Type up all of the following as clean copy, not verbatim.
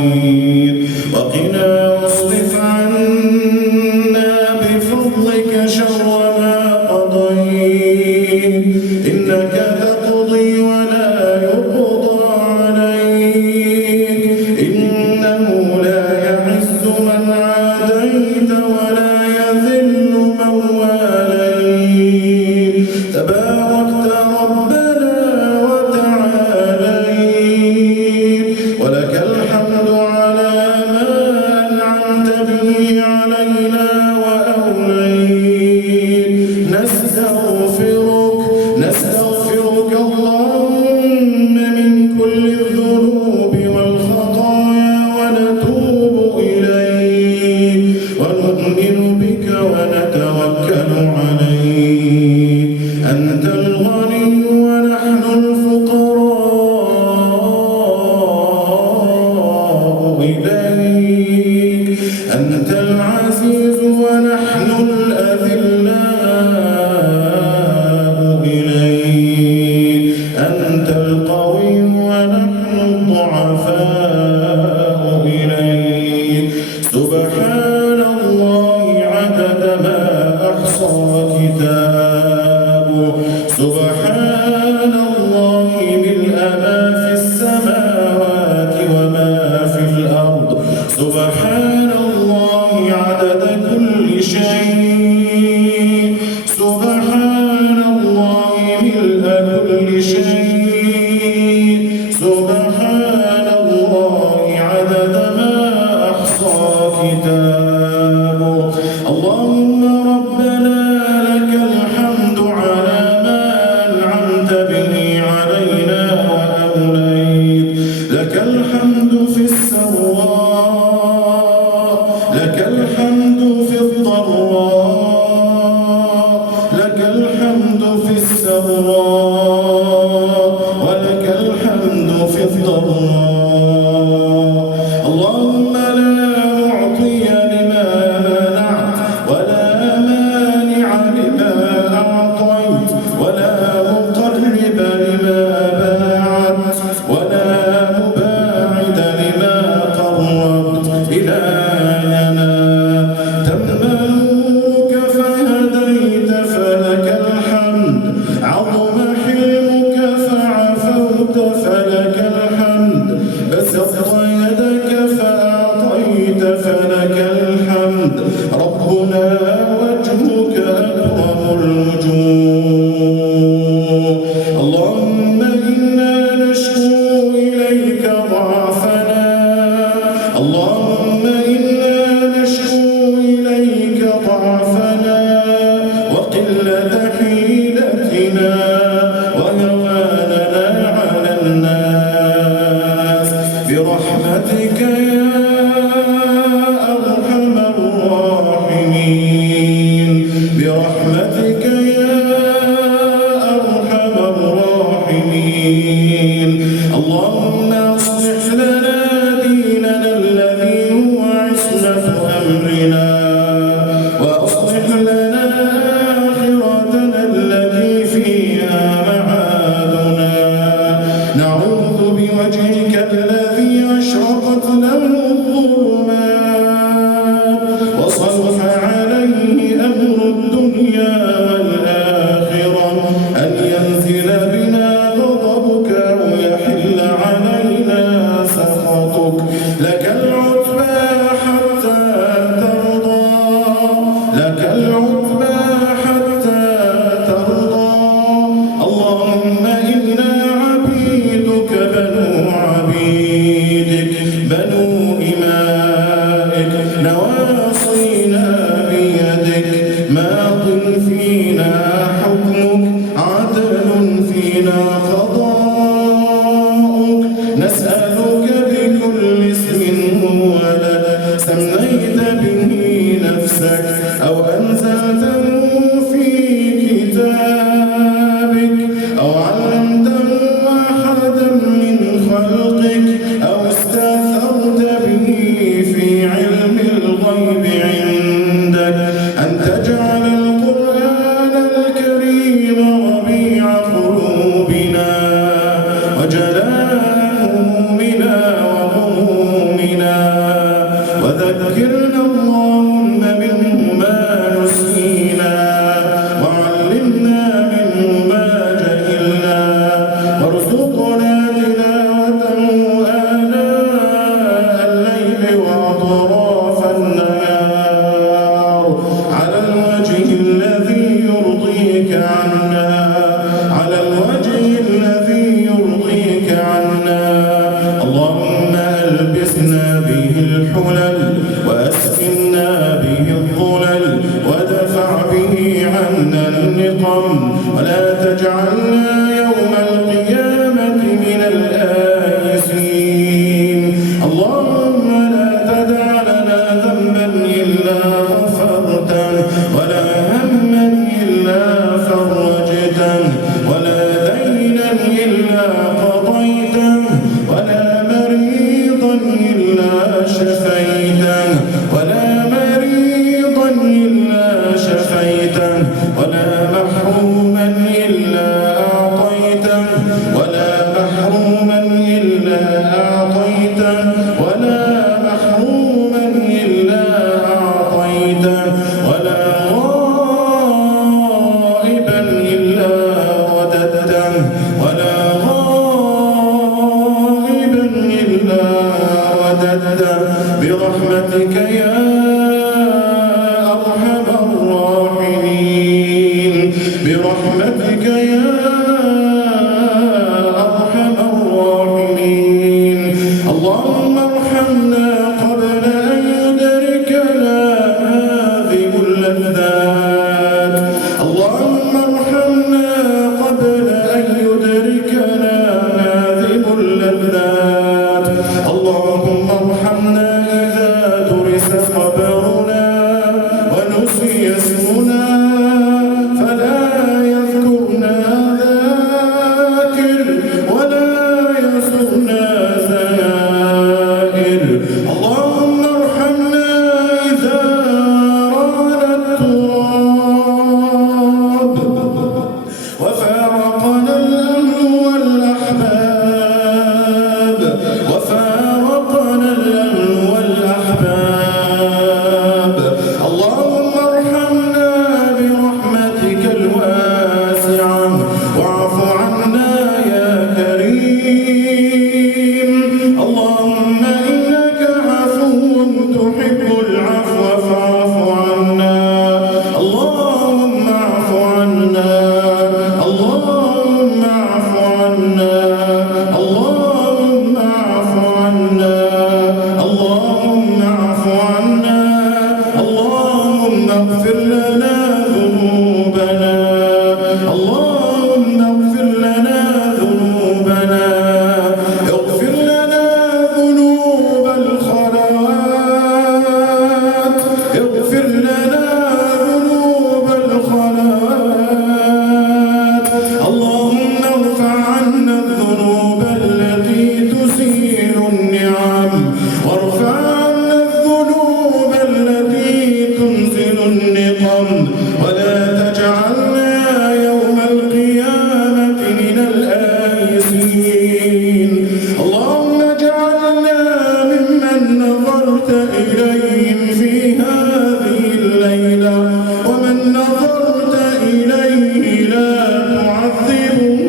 خير وقنا واصرف عنا بفضلك شر ما قضيت إنك تقضي ولا يقضى عليك إنه لا يعز من عاديت ولا يذل من واليت تباركت ربنا وتعاليت ولك الحمد على ما أنعمت به علينا وأوليت نستغفرك اللهم من كل الذنوب والخطايا ونتوب إليك ونؤمن بك ونتوكل عليك أنت الغني ونحن الفقراء إليك أنت العزيز ونحن الأذلاء إليك أنت القوي ونحن الضعفاء إليك سبحان الله عدد ما أحصى كتابه سبحان الله ملء ما في السماوات وما في الأرض سبحان الله عدد كل شيء سبحان الله ملء كل شيء سبحان الله عدد ما أحصى كتابه اللهم ربنا لك الحمد على ما أنعمت به علينا وأوليت لك الحمد في السراء لك الحمد في الضراء لك الحمد في السراء ولك الحمد في الضراء اللهم لا معطي لما منعت ولا مانع لما أعطيت ولا مقرب لما باعت ولا مباعد لما قربت إلهنا تم نورك فهديت فلك الحمد عظم حلمك فعفوت فلك الحمد بسطت يدك فأعطيت فلك الحمد ربنا وجهك أكرم الوجوه اللهم إنا نشكو إليك ضعفنا اللهم إنا نشكو إليك ضعفنا وقلة حيلتنا وهواننا على الناس برحمتك يا أرحم الراحمين برحمتك يا أرحم الراحمين اللهم أصلح لنا ديننا الذي هو عصمة أمرنا وأصلح لنا آخرتنا التي فيها معادنا نعوذ بوجهك الذي أشرقت له الظلمات وصلح عليه أمر الدنيا والآخرة أن ينزل بنا غضبك أو يحل علينا سخطك لك العتبى حتى ترضى لك العتبى حتى ترضى اللهم إنا عبيدك بنو عبيدك بنو إمائك نواصينا بيدك ماض فينا حكمك عدل فينا قضاؤك نسألك بكل اسم هو لك سميت به نفسك أو أنزلته في كتابك أو علمته أحدا من خلقك أو استأثرت به في علم الغيب عندك أن تجعل القرآن الكريم ربيع قلوبنا وجلاء همومنا وغمومنا قولنا وذكرنا اللهم منه ما نسينا وعلمنا منه ما جهلنا وارزقنا تلاوته آناء الليل وأطراف النهار على الوجه الذي يرضيك عنا على الوجه الذي يرضيك عنا. اللهم ألبسنا به الحلل وأسكننا به الظلل وادفع به عنا النقم ولا تجعلنا يوم القيامة من الآيسين. اللهم لا تدع لنا ذنبا إلا غفرته ولا هما إلا فرجته ولا دينا إلا قضيته ولا مريضا إلا شفيته ولا مريضا إلا شفيته ولا محروما إلا أعطيته ولا محروما إلا أعطيته ولا محروما إلا أعطيته ولا غائبا إلا رددته ولا غائبا إلا رددته برحمتك يا أرحم الراحمين برحمتك يا أرحم الراحمين. اللهم ارحمنا قبل أن يدركنا هذه اللذات. اللهم ارحمنا قبل أن يدركنا هذه اللذات. اللهم ارحمنا إذا درس قبرنا ونسي اسمنا فلا يذكرنا ذاكر ولا يسرنا زائر. اللهم ارحمنا إذا رانا التراب وفارقنا الأهل والأحباب وفارقنا الأهل والأحباب. اللهم ارحمنا برحمتك الواسعة واعف عنا يا كريم. اللهم إنك عفو تحب العفو فاعف عنا. اللهم اعف عنا. اللهم اعف عنا. اللهم اعف عنا. اللهم اعف عنا. اللهم اغفر لنا ذنوبنا. اللهم اغفر لنا ذنوبنا. اغفر لنا ذنوب الخلوات. اغفر لنا ذنوب الخلوات. اللهم ارفع عنا الذنوب التي تزيل النعم وارفع عنا الذنوب التي تنزل النقم ولا تجعلنا يوم القيامة من الآيسين. اللهم اجعلنا ممن نظرت إليهم في هذه الليلة ومن نظرت إليه لا تعذبه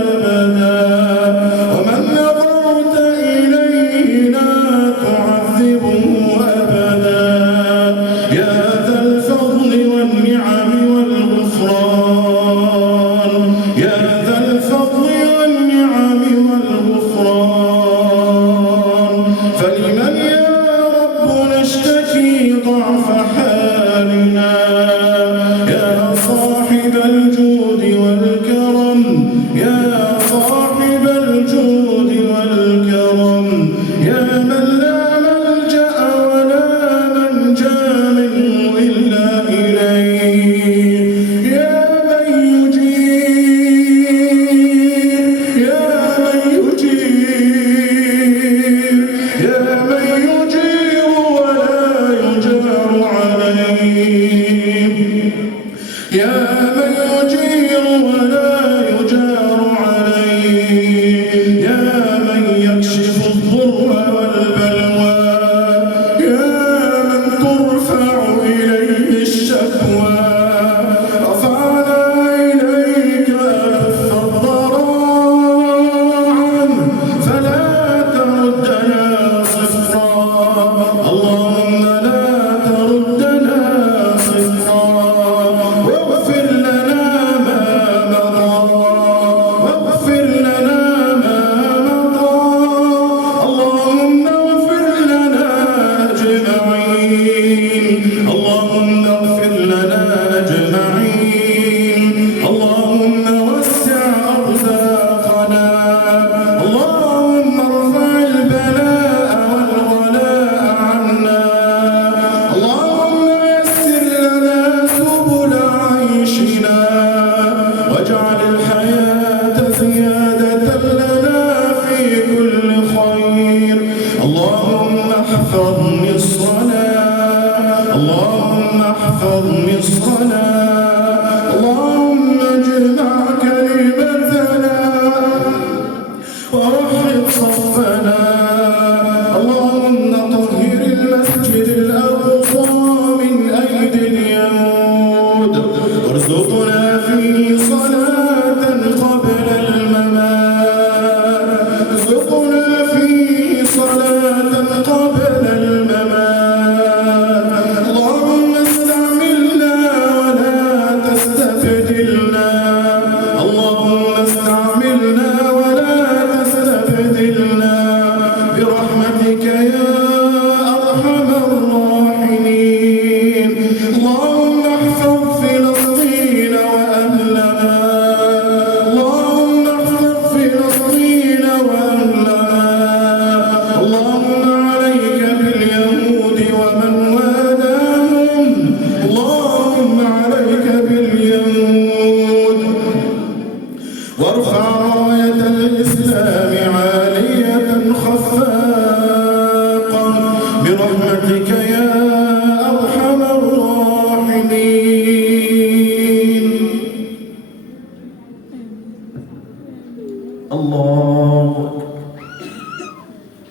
أبدا ومن نظرت إليه لا تعذبه أبدا يا ذا الفضل والنعم والغفران يا ذا الفضل والنعم والغفران. فلمن يا رب نشتكي ضعف حالنا يا صاحب الجود والكرم يا صاحب الجود والكرم يا من لا ملجأ ولا منجا منه إلا إليه. يا من يجير يا من يجير يا من يجير ولا يجار عليه. احفظ مصرنا، اللهم احفظ مصرنا، اللهم اجمع كلمتنا ووحد صفنا، اللهم طهر المسجد الأقصى من أيدي اليهود، وارزقنا فيه صلاة قبل الممات، ارزقنا فيه صلاة قبل الممات، اللهم استعملنا ولا تستبدلنا، اللهم استعملنا ولا تستبدلنا برحمتك يا أرحم الراحمين. اللهم احفظ فلسطين وأهلها، اللهم احفظ فلسطين وأهلها، اللهم عليك باليهود ومن والاهم، اللهم عليك باليهود، وارفع راية الإسلام عالية خفاقة برحمتك